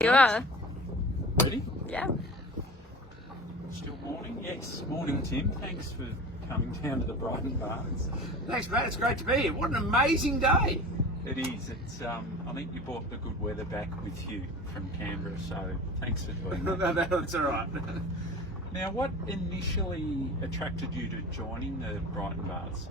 You are? Ready? Yeah. Still morning? Yes, morning, Tim. Thanks for coming down to the Brighton Baths. Thanks, Matt. It's great to be here. What an amazing day. It is. It's. I think you brought the good weather back with you from Canberra, so thanks for doing that. That's all right. Now, what initially attracted you to joining the Brighton Baths?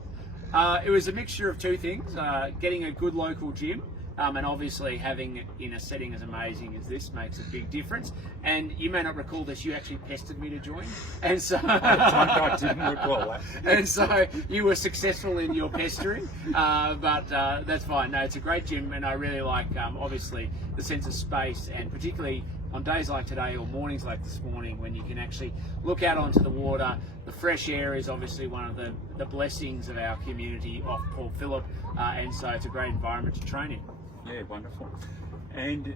It was a mixture of two things. Getting a good local gym. And obviously having it in a setting as amazing as this makes a big difference. And you may not recall this, you actually pestered me to join. And so I didn't recall that. And so you were successful in your pestering, but that's fine. No, it's a great gym, and I really like obviously the sense of space, and particularly on days like today or mornings like this morning when you can actually look out onto the water. The fresh air is obviously one of the blessings of our community off Port Phillip, and so it's a great environment to train in. Yeah, wonderful. And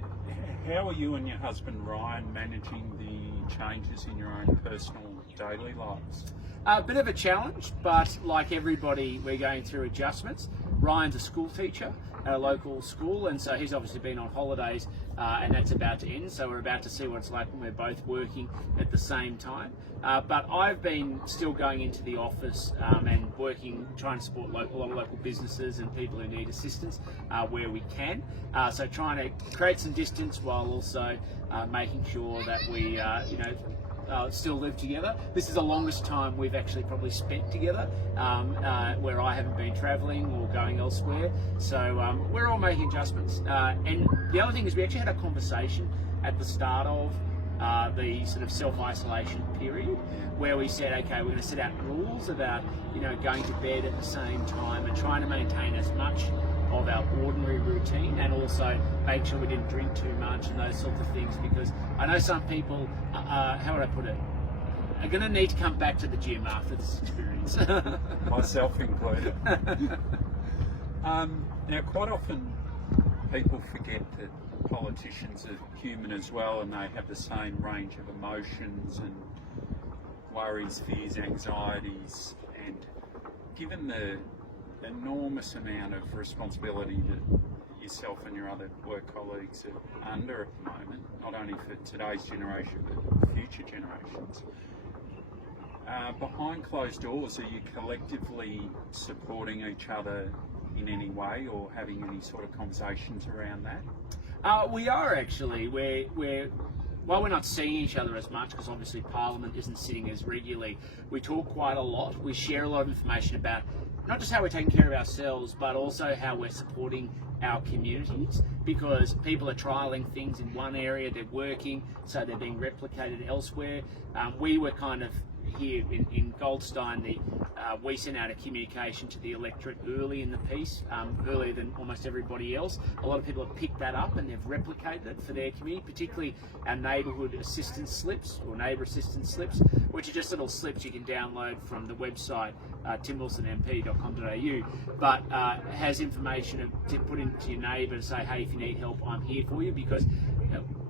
how are you and your husband Ryan managing the changes in your own personal daily lives? A bit of a challenge, but like everybody, we're going through adjustments. Ryan's a school teacher at a local school, and so he's obviously been on holidays, and that's about to end. So we're about to see what it's like when we're both working at the same time. But I've been still going into the office and working, trying to support a lot of local businesses and people who need assistance where we can. So trying to create some distance while also making sure that we, still live together. This is the longest time we've actually probably spent together, where I haven't been travelling or going elsewhere. So we're all making adjustments. And the other thing is we actually had a conversation at the start of the sort of self-isolation period where we said, okay, we're going to set out rules about, going to bed at the same time and trying to maintain as much of our ordinary routine, and also make sure we didn't drink too much and those sorts of things, because I know some people, how would I put it, are going to need to come back to the gym after this experience. Myself included. Now, quite often people forget that politicians are human as well, and they have the same range of emotions and worries, fears, anxieties, and given the enormous amount of responsibility that yourself and your other work colleagues are under at the moment, not only for today's generation but future generations. Behind closed doors, are you collectively supporting each other in any way or having any sort of conversations around that? We are actually. While we're not seeing each other as much, because obviously Parliament isn't sitting as regularly, we talk quite a lot. We share a lot of information about not just how we're taking care of ourselves, but also how we're supporting our communities, because people are trialling things in one area, they're working, so they're being replicated elsewhere. We were kind of here in Goldstein, we sent out a communication to the electorate early in the piece, earlier than almost everybody else. A lot of people have picked that up and they've replicated it for their community, particularly our neighbourhood assistance slips or neighbour assistance slips, which are just little slips you can download from the website timwilsonmp.com.au, but has information to put into your neighbour to say, hey, if you need help, I'm here for you, because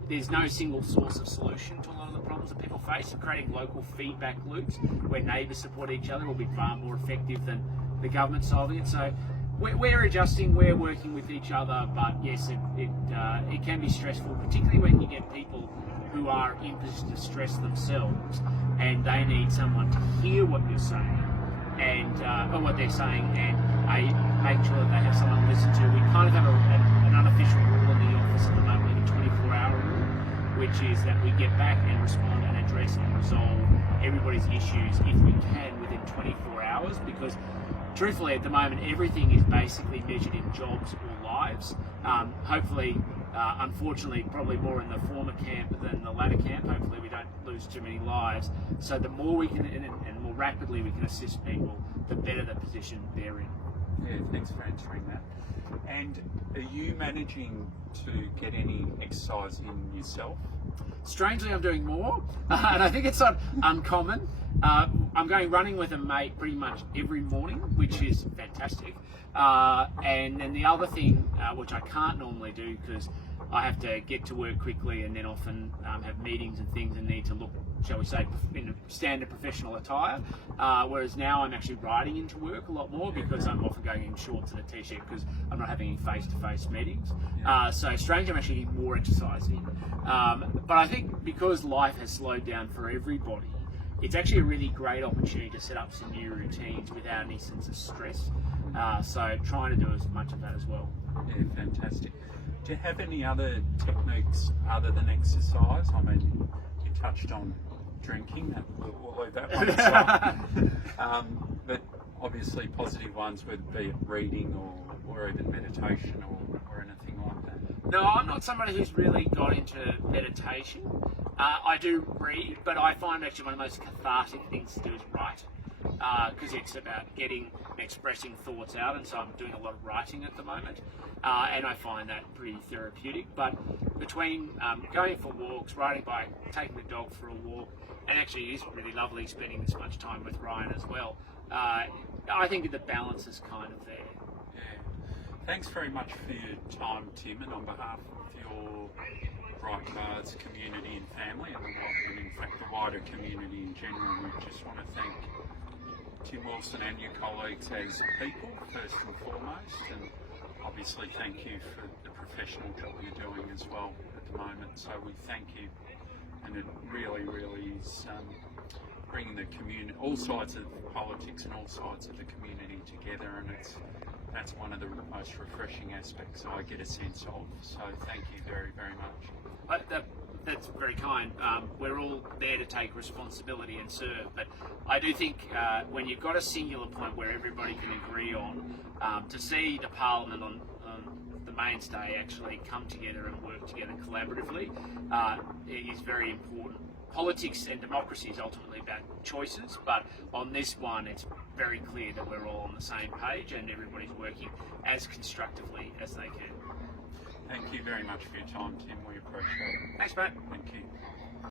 there's no single source of solution to a lot of the problems that people face. And creating local feedback loops where neighbours support each other will be far more effective than the government solving it. So we're adjusting, we're working with each other, but yes, it can be stressful, particularly when you get people who are in position to stress themselves and they need someone to hear what you're saying and or what they're saying, and make sure that they have someone to listen to. We kind of have an unofficial rule in the office at the moment, a 24-hour rule, which is that we get back and respond and address and resolve everybody's issues if we can within 24 hours, because truthfully at the moment everything is basically measured in jobs or lives. Hopefully, unfortunately, probably more in the former camp than the latter camp. Hopefully we don't lose too many lives. So the more we can and more rapidly we can assist people, the better the position they're in. Yeah, thanks for answering that. And are you managing to get any exercise in yourself? Strangely, I'm doing more, and I think it's not uncommon. I'm going running with a mate pretty much every morning, which is fantastic. And then the other thing, which I can't normally do because I have to get to work quickly and then often have meetings and things and need to look, shall we say, in standard professional attire. Whereas now I'm actually riding into work a lot more because I'm often going in shorts and a t-shirt because I'm not having any face-to-face meetings. So strange, I'm actually getting more exercise in. But I think because life has slowed down for everybody, it's actually a really great opportunity to set up some new routines without any sense of stress. So trying to do as much of that as well. Yeah, fantastic. Do you have any other techniques other than exercise? I mean, you touched on drinking, we'll leave that one aside. But obviously positive ones would be reading or even meditation or anything like that. No, I'm not somebody who's really got into meditation. I do read, but I find actually one of the most cathartic things to do is write. Because it's about getting and expressing thoughts out, and so I'm doing a lot of writing at the moment, and I find that pretty therapeutic. But between going for walks, riding bike, taking the dog for a walk, and actually it is really lovely spending this much time with Ryan as well, I think the balance is kind of there. Yeah. Thanks very much for your time, Tim, and on behalf of your Brighton Baths community and family, and in fact the wider community in general, we just want to thank Tim Wilson and your colleagues as people, first and foremost, and obviously thank you for the professional job you're doing as well at the moment. So we thank you, and it really is bringing the community, all sides of politics and all sides of the community together, and that's one of the most refreshing aspects I get a sense of. So thank you very much. That's very kind. We're all there to take responsibility and serve, but I do think when you've got a singular point where everybody can agree on, to see the Parliament on the mainstay actually come together and work together collaboratively is very important. Politics and democracy is ultimately about choices, but on this one it's very clear that we're all on the same page and everybody's working as constructively as they can. Thank you very much for your time, Tim. We appreciate it. Thanks, mate. Thank you.